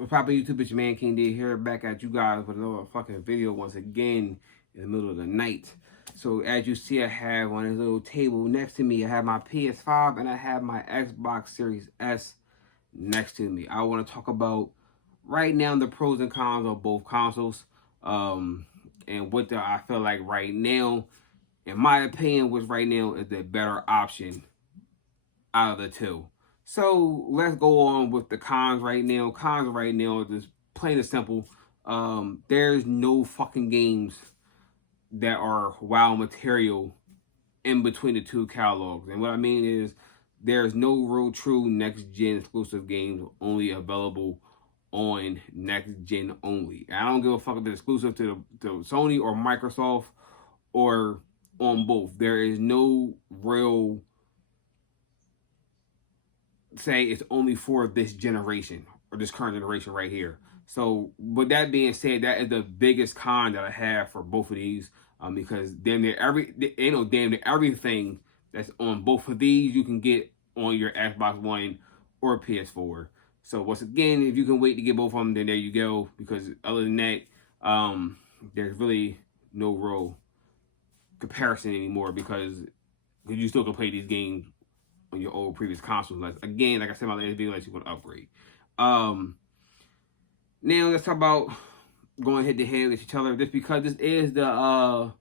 What's poppin' YouTube? It's your man King D here, back at you guys with another fucking video once again in the middle of the night. So as you see, I have on this little table next to me, I have my PS5 and I have my Xbox Series S next to me. I want to talk about right now the pros and cons of both consoles, and what I feel like right now, in my opinion, which right now is the better option out of the two. So let's go on with the cons right now. Cons right now is just plain and simple. There's no fucking games that are WoW material in between the two catalogs. And what I mean is there's no real true next gen exclusive games only available on next gen only. I don't give a fuck if it's exclusive to Sony or Microsoft or on both. There is no real say it's only for this generation or this current generation right here. So with that being said, that is the biggest con that I have for both of these, because damn near everything that's on both of these you can get on your Xbox One or PS4. So once again, if you can wait to get both of them, then there you go. Because other than that, there's really no real comparison anymore, because you still can play these games on your old previous consoles. Like again, like I said in my last video, like you want to upgrade. Now let's talk about going head to head with each other. Just because this is the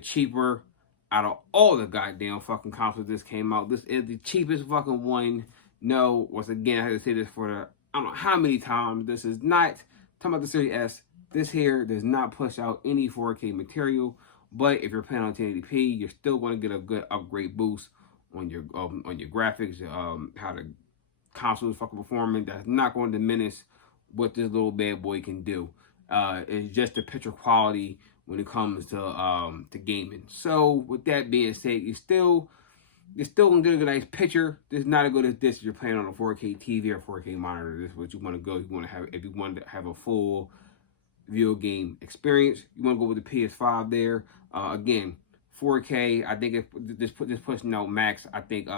cheaper out of all the goddamn fucking consoles this came out. This is the cheapest fucking one. No, once again, I had to say this for the I don't know how many times. This is not talking about the Series S. This here does not push out any 4K material. But if you're playing on 1080p, you're still going to get a good upgrade boost on your graphics, how the console is fucking performing. That's not going to diminish what this little bad boy can do. It's just the picture quality when it comes to gaming. So with that being said, you're still gonna get a nice picture. It's not as good as this if you're playing on a 4K TV or 4K monitor. This is what you want to go. You want to have if you want to have a full video game experience. You want to go with the PS5 there. Again, 4K. I think this pushing out max. I think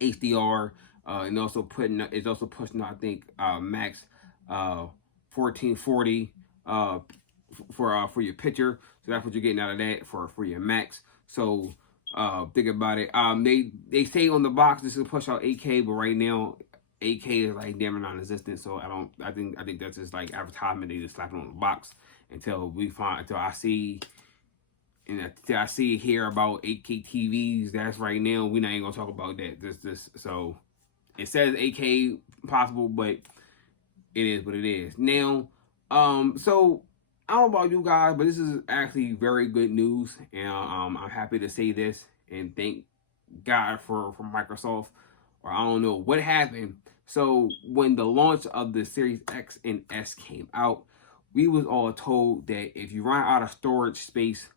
HDR, and also it's also pushing out I think max 1440 for your picture. So that's what you're getting out of that for your max. So think about it. They say on the box this will push out 8K, but right now 8K is like damn non-existent. So I think that's just like advertisement. They just slap it on the box until I see. And I see here about 8K TVs. That's right now. We're not even gonna talk about that. So it says 8K possible, but it is what it is. Now, so I don't know about you guys, but this is actually very good news, and I'm happy to say this and thank God for Microsoft. Or I don't know what happened. So when the launch of the Series X and S came out, we was all told that if you run out of storage space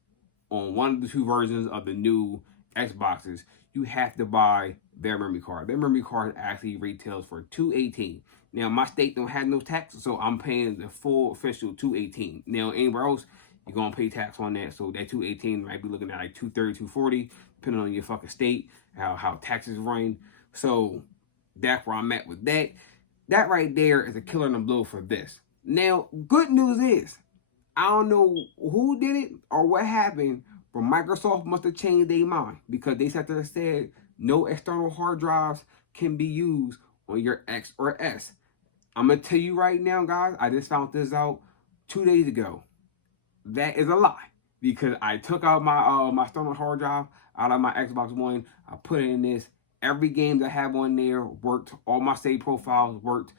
on one of the two versions of the new Xboxes, you have to buy their memory card. Their memory card actually retails for $218. Now my state don't have no tax, so I'm paying the full official $218. Now anywhere else, you're gonna pay tax on that, so that $218 might be looking at like $230, $240, depending on your fucking state, how taxes run. So that's where I'm at with that. That right there is a killer in the blow for this. Now, good news is, I don't know who did it or what happened, but Microsoft must have changed their mind, because they said no external hard drives can be used on your X or S. I'm going to tell you right now, guys, I just found this out 2 days ago. That is a lie, because I took out my external hard drive out of my Xbox One. I put it in this. Every game that I have on there worked. All my save profiles worked.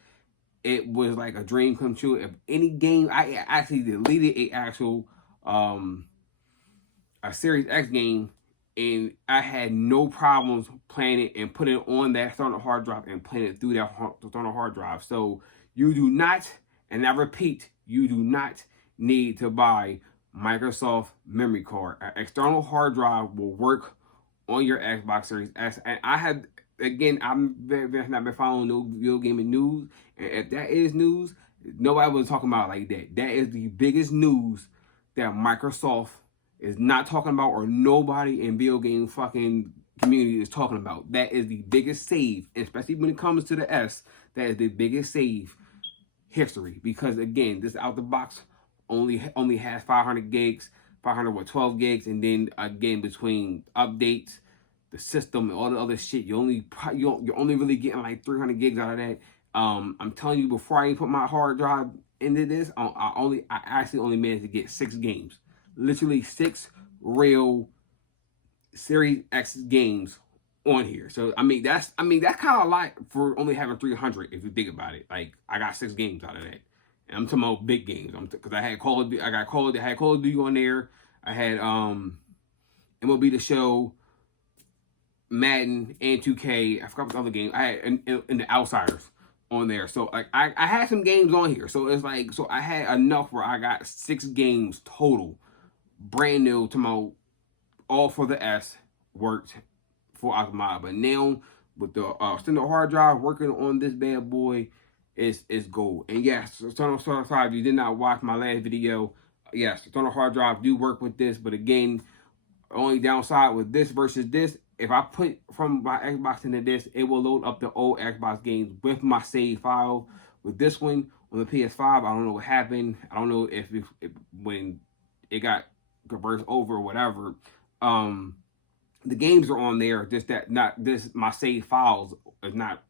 It was like a dream come true. If any game, I actually deleted a actual a Series X game, and I had no problems playing it and putting it on that external hard drive and playing it through that external hard drive. So you do not, and I repeat, you do not need to buy Microsoft memory card. An external hard drive will work on your Xbox Series S. And I have, again, I've not been following no video gaming news. And if that is news, nobody was talking about it like that. That is the biggest news that Microsoft is not talking about, or nobody in video game fucking community is talking about. That is the biggest save, especially when it comes to the S. That is the biggest save history, because again, this out the box only has 500 gigs, 500 with 12 gigs, and then again between updates, the system, and all the other shit, you're only really getting like 300 gigs out of that. I'm telling you, before I even put my hard drive into this, I actually only managed to get 6 games, literally 6 real Series X games on here. So I mean that's kind of a lot for only having 300 if you think about it. Like I got 6 games out of that, and I'm talking about big games. Because I had Call of Duty, I had Call of Duty on there. I had MLB The Show, Madden, and 2K. I forgot what the other game I had in the Outsiders on there. So like I had some games on here. So it's like, so I had enough where I got 6 games total, brand new, to my all for the S, worked for Akamai. But now with the external hard drive working on this bad boy is gold. And yes, external hard drive, if you did not watch my last video, yes, external hard drive do work with this. But again, only downside with this versus this, if I put from my Xbox into this, it will load up the old Xbox games with my save file. With this one on the PS5, I don't know what happened. I don't know if when it got converted over or whatever. The games are on there, just that not this, my save files is not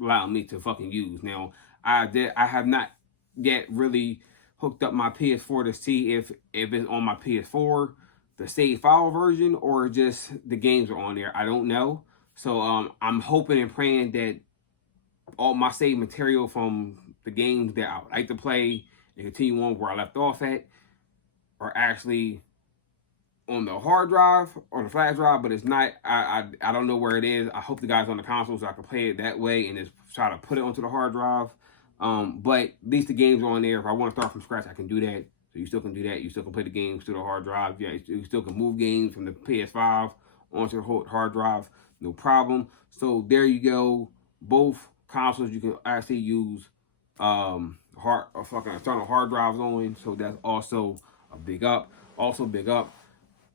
allowing me to fucking use. Now I have not yet really hooked up my PS4 to see if it's on my PS4 the save file version, or just the games are on there. I don't know. So I'm hoping and praying that all my save material from the games that I would like to play and continue on where I left off at are actually on the hard drive or the flash drive, but it's not. I don't know where it is. I hope the guys on the console so I can play it that way and just try to put it onto the hard drive. But at least the games are on there. If I want to start from scratch, I can do that. So you still can do that. You still can play the games to the hard drive. Yeah, you still can move games from the PS5 onto the hard drive, no problem. So there you go. Both consoles you can actually use fucking external hard drives on. So that's also a big up. Also big up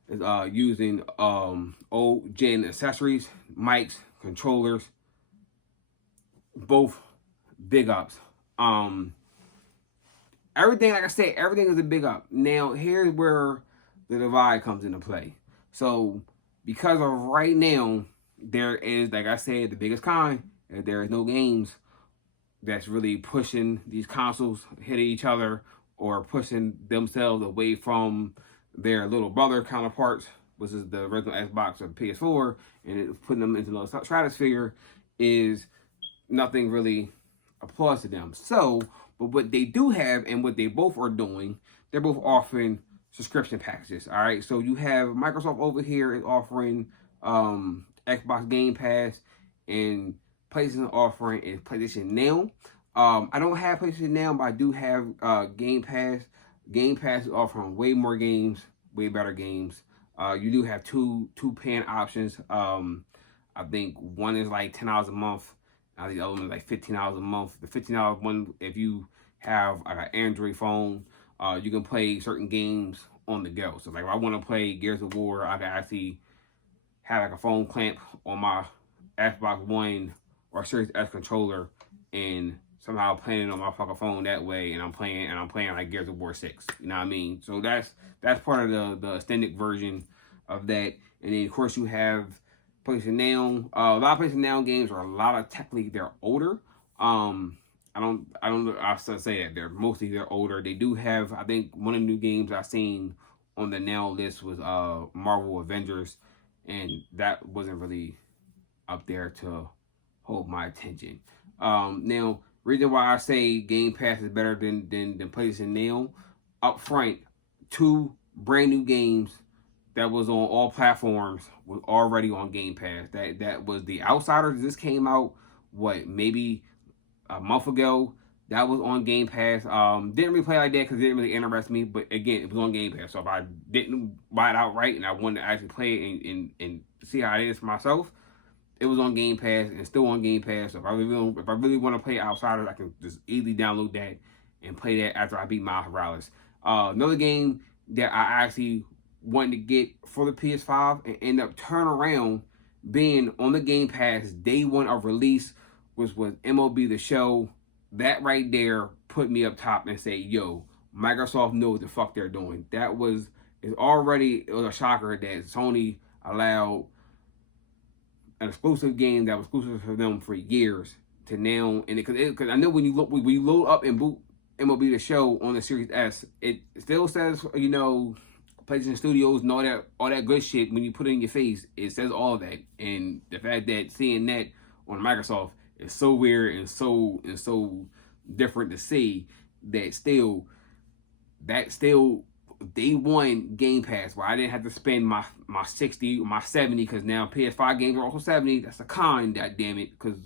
is using old gen accessories, mics, controllers, both big ups. Everything, like I said, everything is a big up. Now here's where the divide comes into play. So because of right now, there is, like I said, the biggest con is there is no games that's really pushing these consoles hitting each other or pushing themselves away from their little brother counterparts, which is the original Xbox or PS4, and putting them into the stratosphere is nothing really applause to them. So, but what they do have and what they both are doing, they're both offering subscription packages. All right, so you have Microsoft over here is offering Xbox Game Pass, and PlayStation offering is PlayStation Now. I don't have PlayStation Now, but I do have Game Pass. Game Pass is offering way more games, way better games. You do have two paying options. I think one is like $10 a month. I think the other one is like $15 a month. The $15 one, if you have like an Android phone, you can play certain games on the go. So like if I want to play Gears of War, I can actually have like a phone clamp on my Xbox One or Series S controller and somehow playing it on my fucking phone that way, and I'm playing like Gears of War 6. You know what I mean? So that's part of the extended version of that. And then of course you have PlayStation Now. A lot of PlayStation Now games are technically they're older. I still say that they're older. They do have, I think one of the new games I've seen on the Now list was Marvel Avengers, and that wasn't really up there to hold my attention. Now, reason why I say Game Pass is better than PlayStation Now, up front, 2 brand new games that was on all platforms was already on Game Pass. That was The Outsiders. This came out maybe a month ago. That was on Game Pass. Didn't really play like that because it didn't really interest me. But again, it was on Game Pass. So if I didn't buy it outright and I wanted to actually play it and see how it is for myself, it was on Game Pass and still on Game Pass. So if I really want to play Outsiders, I can just easily download that and play that after I beat Miles Morales. Another game that I actually wanted to get for the PS5 and end up turning around being on the Game Pass day one of release was MLB The Show. That right there put me up top and say, yo, Microsoft knows what the fuck they're doing. It was a shocker that Sony allowed an exclusive game that was exclusive for them for years to now, and because I know when you load up and boot MLB The Show on the Series S, it still says, you know, PlayStation Studios and all that good shit. When you put it in your face, it says all that. And the fact that seeing that on Microsoft is so weird and so different to see that still day one Game Pass, where I didn't have to spend my 60 or my 70, because now PS5 games are also 70. That's a con, god damn it, because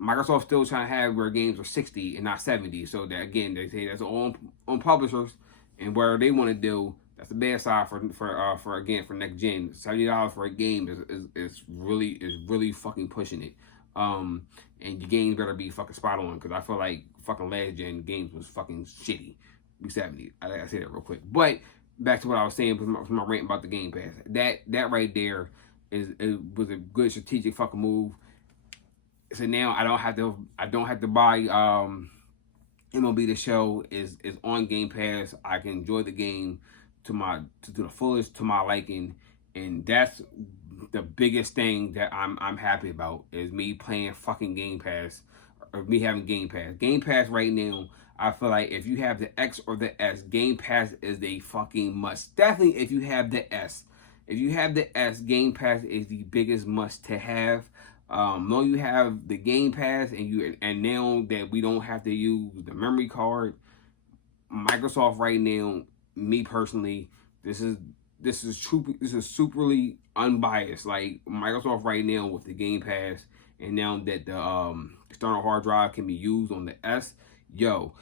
Microsoft's still trying to have where games are 60 and not 70. So that, again, they say that's all on publishers, and where they want to do, that's the bad side for next gen. $70 for a game is really fucking pushing it. And your games better be fucking spot on, because I feel like fucking last gen games was fucking shitty. Be 70. I gotta say that real quick. But back to what I was saying with my rant about the Game Pass. That right there was a good strategic fucking move. So now I don't have to buy MLB The Show is on Game Pass. I can enjoy the game to the fullest, to my liking, and that's the biggest thing that I'm happy about, is me playing fucking Game Pass, or me having Game Pass. Game Pass right now, I feel like if you have the X or the S, Game Pass is a fucking must. Definitely if you have the S. If you have the S, Game Pass is the biggest must to have. Know you have the Game Pass, and now that we don't have to use the memory card, Microsoft right now, me personally, this is superly unbiased. Like, Microsoft right now with the Game Pass, and now that the external hard drive can be used on the S, yo,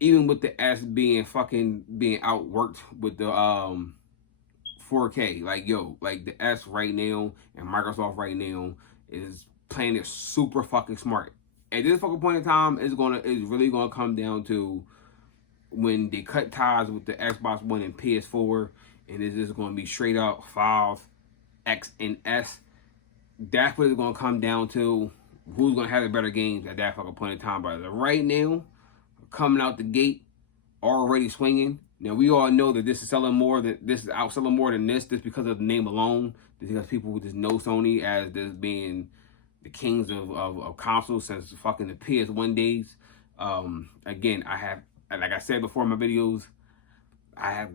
even with the S being outworked with the 4K, like, yo, like the S right now and Microsoft right now is playing it super fucking smart. At this fucking point in time, it's really gonna come down to when they cut ties with the Xbox One and PS4, and it's just gonna be straight up 5, X, and S. That's what it's gonna come down to. Who's gonna have the better games at that fucking point in time? But right now, coming out the gate, already swinging. Now we all know that this is outselling more than this, just because of the name alone. Just because people just know Sony as this being the kings of consoles since fucking the PS1 days. Again, like I said before in my videos, I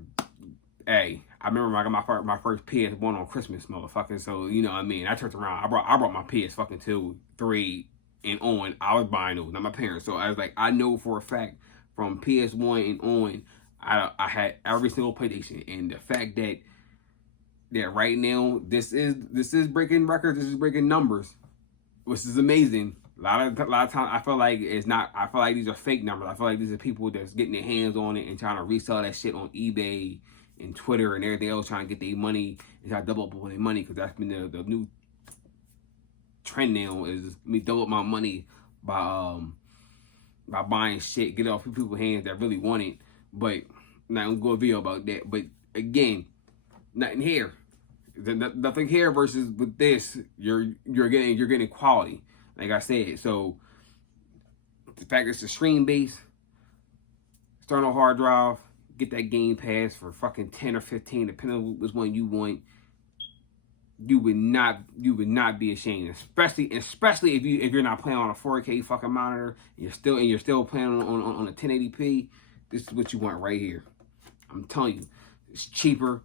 remember I got my first PS1 on Christmas, motherfucker. So, you know what I mean? I turned around. I brought my PS fucking 2, 3, and on. I was buying those, not my parents. So I was like, I know for a fact from PS1 and on, I had every single PlayStation. And the fact that right now, this is breaking records, this is breaking numbers, which is amazing. A lot of times I feel like it's not. I feel like these are fake numbers. I feel like these are people that's getting their hands on it and trying to resell that shit on eBay and Twitter and everything else, trying to get their money and try to double up on their money, because that's been the new trend now, is me double up my money by buying shit, get it off people's hands that really want it. But I'm not gonna go a video about that. But again, nothing here. Nothing here versus with this, you're getting quality, like I said. So the fact it's a stream base, external hard drive, get that Game Pass for fucking 10 or 15, depending on which one you want. You would not be ashamed, especially if you're not playing on a 4K fucking monitor, and you're still playing on a 1080p. This is what you want right here. I'm telling you, it's cheaper.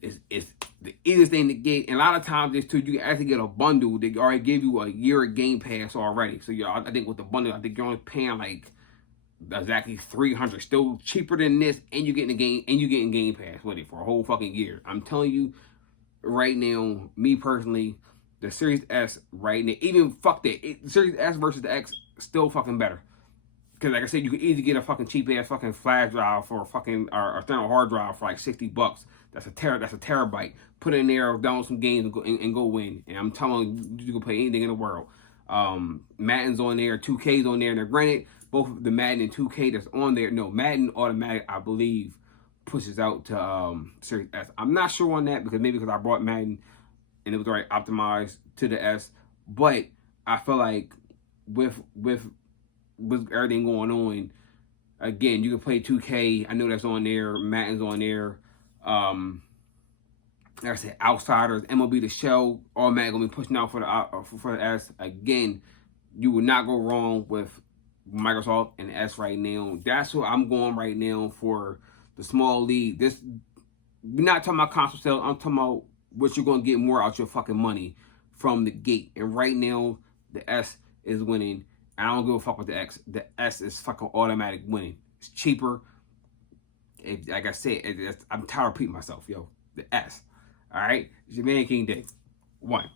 It's the easiest thing to get, and a lot of times this too, you can actually get a bundle. They already give you a year of Game Pass already. So I think with the bundle, I think you're only paying like exactly $300, still cheaper than this, and you're getting Game Pass with it for a whole fucking year. I'm telling you, right now, me personally, the Series S right now, even fuck that, Series S versus the X, still fucking better. Because like I said, you could easily get a fucking cheap ass fucking flash drive for a fucking or external hard drive for like $60. That's a terabyte. Put it in there, download some games, and go win. And I'm telling you, you can play anything in the world. Madden's on there, 2K's on there. Now, granted, both the Madden and 2K that's on there. No, Madden automatic, I believe, pushes out to Series S. I'm not sure on that, because I brought Madden and it was already optimized to the S. But I feel like with everything going on, Again, you can play 2K. I know that's on there. Madden's on there. Like I said, Outsiders, MLB The Show, automatically gonna be pushing out for the S. Again, you will not go wrong with Microsoft and the S right now. That's what I'm going right now for the small league. This, we're not talking about console sales. I'm talking about what you're gonna get more out your fucking money from the gate. And right now, the S is winning. I don't give a fuck with the X. The S is fucking automatic winning. It's cheaper. Like I said, I'm tired of repeating myself, yo. The S. All right, it's your man King Day. 1.